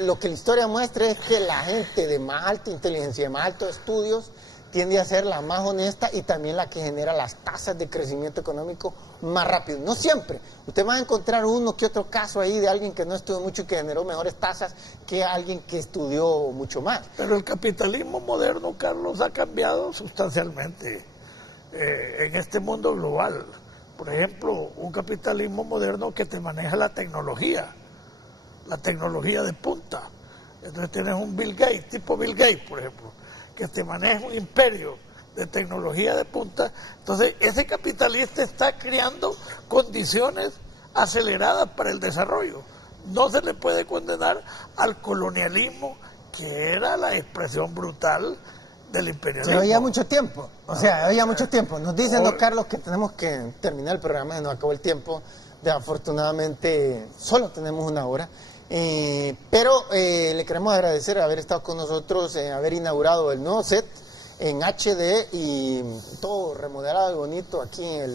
lo que la historia muestra es que la gente de más alta inteligencia, de más altos estudios, tiende a ser la más honesta y también la que genera las tasas de crecimiento económico más rápido. No siempre. Usted va a encontrar uno que otro caso ahí de alguien que no estudió mucho y que generó mejores tasas que alguien que estudió mucho más. Pero el capitalismo moderno, Carlos, ha cambiado sustancialmente en este mundo global. Por ejemplo, un capitalismo moderno que te maneja la tecnología de punta. Entonces tienes un Bill Gates, tipo Bill Gates, por ejemplo, que te maneja un imperio de tecnología de punta. Entonces ese capitalista está creando condiciones aceleradas para el desarrollo. No se le puede condenar al colonialismo, que era la expresión brutal del imperialismo. Pero ya mucho tiempo, ya mucho tiempo. Nos dicen, don Carlos, que tenemos que terminar el programa, nos acabó el tiempo. Afortunadamente solo tenemos 1 hora. Pero le queremos agradecer haber estado con nosotros, haber inaugurado el nuevo set en HD y todo remodelado y bonito aquí en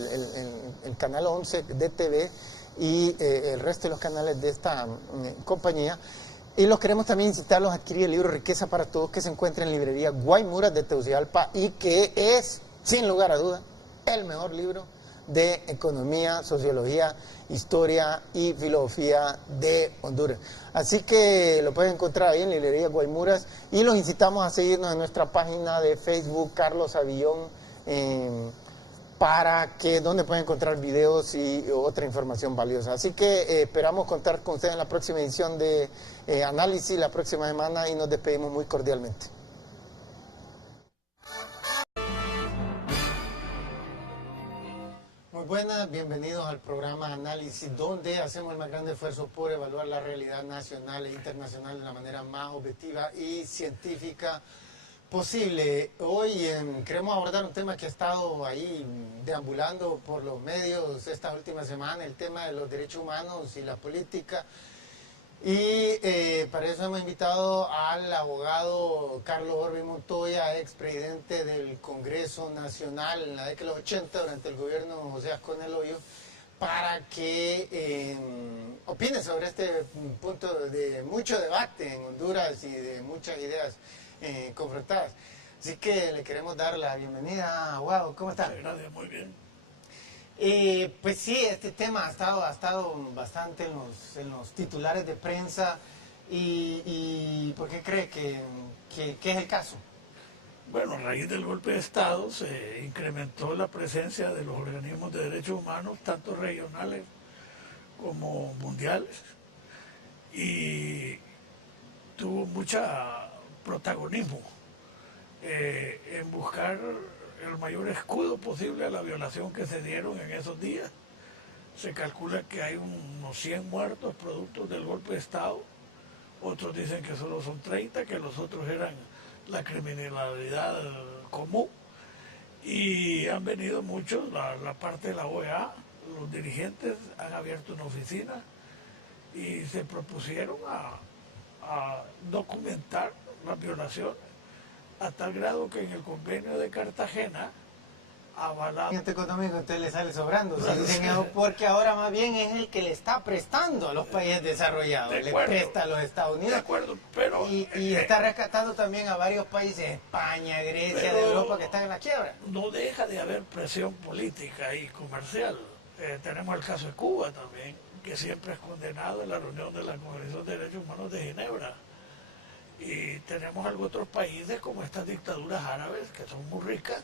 el canal 11 de TV y el resto de los canales de esta compañía. Y los queremos también incitarlos a adquirir el libro Riqueza para Todos, que se encuentra en librería Guaymuras de Tegucigalpa y que es, sin lugar a duda, el mejor libro de economía, sociología, historia y filosofía de Honduras. Así que lo pueden encontrar ahí en librería Guaymuras y los incitamos a seguirnos en nuestra página de Facebook Carlos Avillón, donde pueden encontrar videos y otra información valiosa. Así que esperamos contar con ustedes en la próxima edición de Análisis la próxima semana y nos despedimos muy cordialmente. Muy buenas, bienvenidos al programa Análisis, donde hacemos el más grande esfuerzo por evaluar la realidad nacional e internacional de la manera más objetiva y científica posible. Hoy queremos abordar un tema que ha estado ahí deambulando por los medios esta última semana, el tema de los derechos humanos y la política. Y para eso hemos invitado al abogado Carlos Orbi Montoya, expresidente del Congreso Nacional en la década de los 80 durante el gobierno de José Ascón Hoyo, para que opine sobre este punto de mucho debate en Honduras y de muchas ideas confrontadas. Así que le queremos dar la bienvenida, abogado. ¿Cómo está? Gracias, muy bien. Pues sí, este tema ha estado bastante en los titulares de prensa y ¿por qué cree que es el caso? Bueno, a raíz del golpe de Estado se incrementó la presencia de los organismos de derechos humanos, tanto regionales como mundiales, y tuvo mucho protagonismo en buscar el mayor escudo posible a la violación que se dieron en esos días. Se calcula que hay unos 100 muertos producto del golpe de Estado, otros dicen que solo son 30, que los otros eran la criminalidad común, y han venido muchos, la parte de la OEA, los dirigentes han abierto una oficina y se propusieron a documentar las violaciones, a tal grado que en el convenio de Cartagena avalado. El económico a usted le sale sobrando, dicen eso porque ahora más bien es el que le está prestando a los países desarrollados, le presta a los Estados Unidos. De acuerdo, pero y está rescatando también a varios países, España, Grecia, de Europa, que están en la quiebra. No deja de haber presión política y comercial. Tenemos el caso de Cuba también, que siempre es condenado en la reunión de la Convención de Derechos Humanos de Ginebra. Y tenemos algunos otros países como estas dictaduras árabes que son muy ricas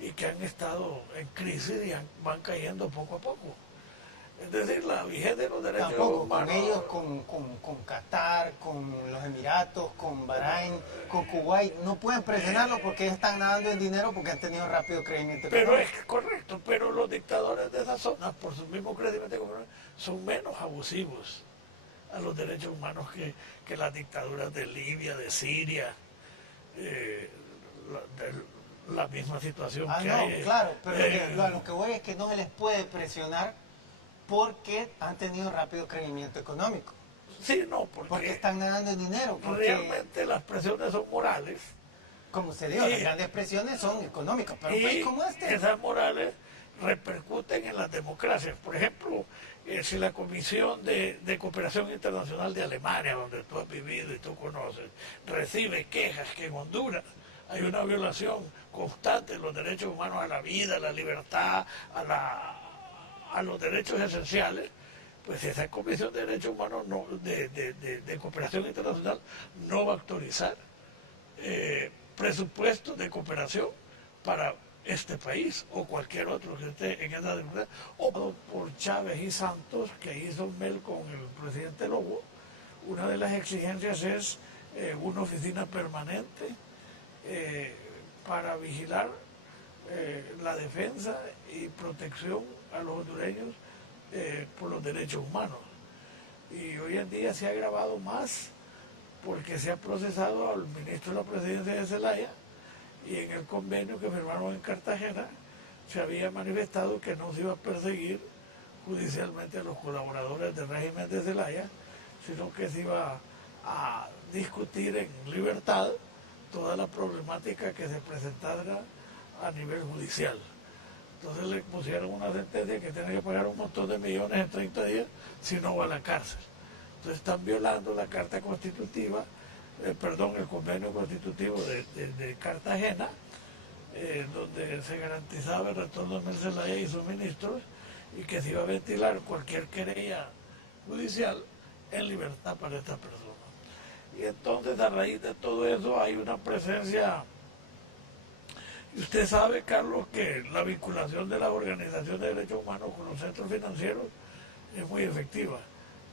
y que han estado en crisis y van cayendo poco a poco. Es decir, la vigencia de los derechos Tampoco humanos. con ellos, con Qatar, con los Emiratos, con Bahrein, con Kuwait, no pueden presionarlo porque ellos están nadando en dinero porque han tenido rápido crecimiento Pero económico. es correcto, pero los dictadores de esas zonas, por su mismo crecimiento económico, son menos abusivos a los derechos humanos que las dictaduras de Libia, de Siria, la misma situación que No, hay. claro, pero a lo que voy es que no se les puede presionar porque han tenido rápido crecimiento económico. Sí, no, Porque están nadando en dinero. Porque, realmente las presiones son morales. como se dijo, las grandes presiones son económicas, pero un país como este... Esas morales repercuten en las democracias. Por ejemplo, si la Comisión de Cooperación Internacional de Alemania, donde tú has vivido y tú conoces, recibe quejas que en Honduras hay una violación constante de los derechos humanos a la vida, a la libertad, a los derechos esenciales, pues esa Comisión de Derechos Humanos de Cooperación Internacional no va a autorizar presupuestos de cooperación para este país o cualquier otro que esté en esa democracia, o por Chávez y Santos, que hizo Mel con el presidente Lobo. Una de las exigencias es una oficina permanente para vigilar la defensa y protección a los hondureños por los derechos humanos. Y hoy en día se ha agravado más porque se ha procesado al ministro de la Presidencia de Zelaya, y en el convenio que firmaron en Cartagena se había manifestado que no se iba a perseguir judicialmente a los colaboradores del régimen de Zelaya, sino que se iba a discutir en libertad toda la problemática que se presentara a nivel judicial. Entonces le pusieron una sentencia que tiene que pagar un montón de millones en 30 días si no va a la cárcel. Entonces están violando la Carta Constitutiva, el convenio constitutivo de Cartagena, donde se garantizaba el retorno de Mel Zelaya y sus ministros, y que se iba a ventilar cualquier querella judicial en libertad para estas personas. Y entonces, a raíz de todo eso, hay una presencia. Y usted sabe, Carlos, que la vinculación de las organizaciones de derechos humanos con los centros financieros es muy efectiva.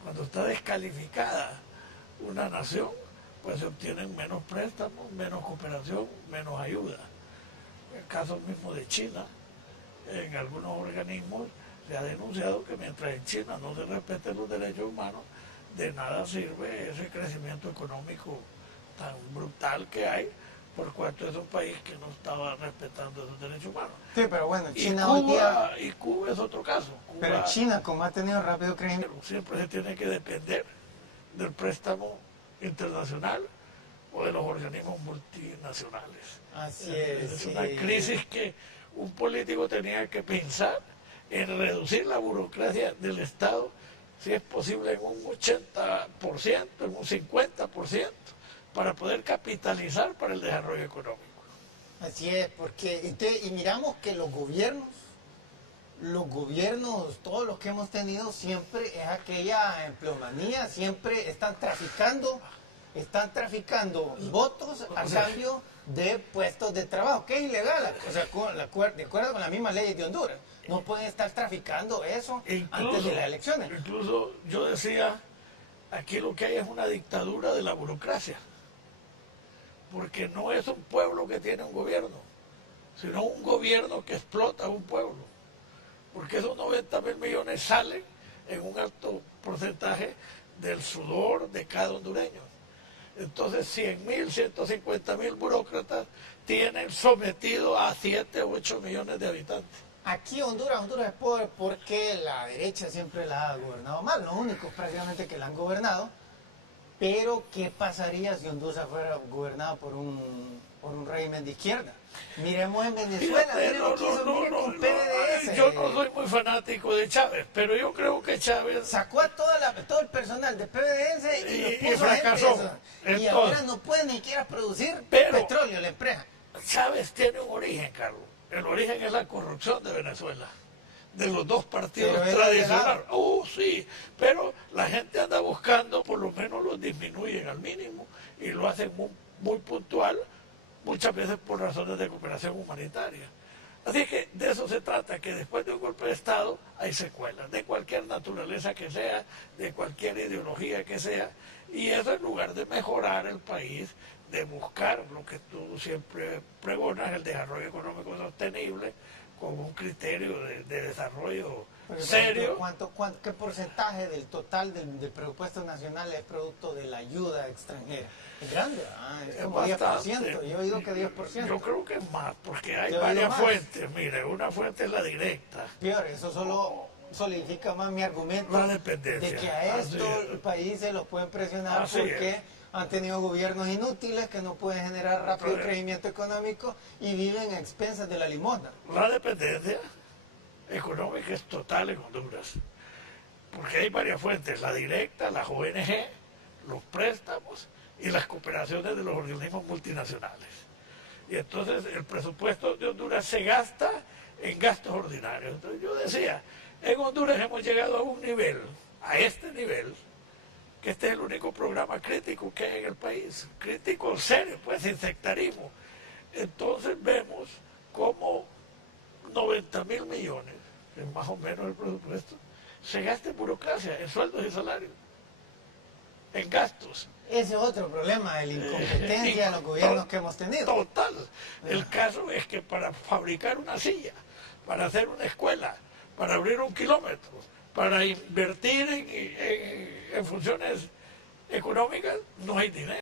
Cuando está descalificada una nación, pues se obtienen menos préstamos, menos cooperación, menos ayuda. El caso mismo de China, en algunos organismos se ha denunciado que mientras en China no se respeten los derechos humanos, de nada sirve ese crecimiento económico tan brutal que hay, por cuanto es un país que no estaba respetando esos derechos humanos. Sí, pero bueno, China Cuba, hoy día... Y Cuba es otro caso. Cuba, pero China, como ha tenido rápido crecimiento... siempre se tiene que depender del préstamo internacional o de los organismos multinacionales. Así es. Es una crisis que un político tenía que pensar en reducir la burocracia del Estado, si es posible en un 80%, en un 50%, para poder capitalizar para el desarrollo económico. Así es, porque y miramos que los gobiernos, todos los que hemos tenido, siempre es aquella empleomanía, siempre están traficando votos a cambio de puestos de trabajo, que es ilegal, o sea, de acuerdo con las mismas leyes de Honduras. No pueden estar traficando eso antes de las elecciones. Incluso yo decía, aquí lo que hay es una dictadura de la burocracia, porque no es un pueblo que tiene un gobierno, sino un gobierno que explota a un pueblo, porque esos 90.000 millones salen en un alto porcentaje del sudor de cada hondureño. Entonces 100.000, 150.000 burócratas tienen sometido a 7 o 8 millones de habitantes. Aquí Honduras es pobre porque la derecha siempre la ha gobernado mal, los únicos prácticamente que la han gobernado. Pero ¿qué pasaría si Honduras fuera gobernado por un régimen de izquierda? Miremos en Venezuela, miren lo que hizo, miren con PDVSA. Yo no soy muy fanático de Chávez, pero yo creo que Chávez sacó a todo el personal de PDVSA y lo puso fracasó. Y ahora no puede ni siquiera producir petróleo la empresa. Chávez tiene un origen, Carlos. El origen es la corrupción de Venezuela. de los dos partidos Pero es tradicionales. Sí, pero la gente anda buscando, por lo menos lo disminuyen al mínimo y lo hacen muy puntual, muchas veces por razones de cooperación humanitaria. Así que de eso se trata, que después de un golpe de Estado hay secuelas, de cualquier naturaleza que sea, de cualquier ideología que sea, y eso en lugar de mejorar el país, de buscar lo que tú siempre pregonas, el desarrollo económico sostenible, con un criterio de desarrollo serio. ¿Qué porcentaje del total del presupuesto nacional es producto de la ayuda extranjera? Es grande, es como bastante. 10%, yo he oído que 10%. Yo creo que es más, porque hay Yo he oído varias más. fuentes. Mire, una fuente es la directa. Peor, eso solo solidifica más mi argumento La dependencia. de que a Así estos es. países los pueden presionar Así porque es. han tenido gobiernos inútiles que no pueden generar rápido crecimiento económico y viven a expensas de la limosna. La dependencia económica es total en Honduras, porque hay varias fuentes, la directa, las ONG, los préstamos y las cooperaciones de los organismos multinacionales. Y entonces el presupuesto de Honduras se gasta en gastos ordinarios. Entonces yo decía, en Honduras hemos llegado a un nivel, a este nivel, que este es el único programa crítico que hay en el país, crítico serio, pues sin sectarismo. Entonces vemos como 90.000 millones, que es más o menos el presupuesto, se gasta en burocracia, en sueldos y salarios, en gastos. Ese es otro problema, la incompetencia de los gobiernos que hemos tenido. Total. El caso es que para fabricar una silla, para hacer una escuela, para abrir 1 kilómetro, para invertir en funciones económicas, no hay dinero.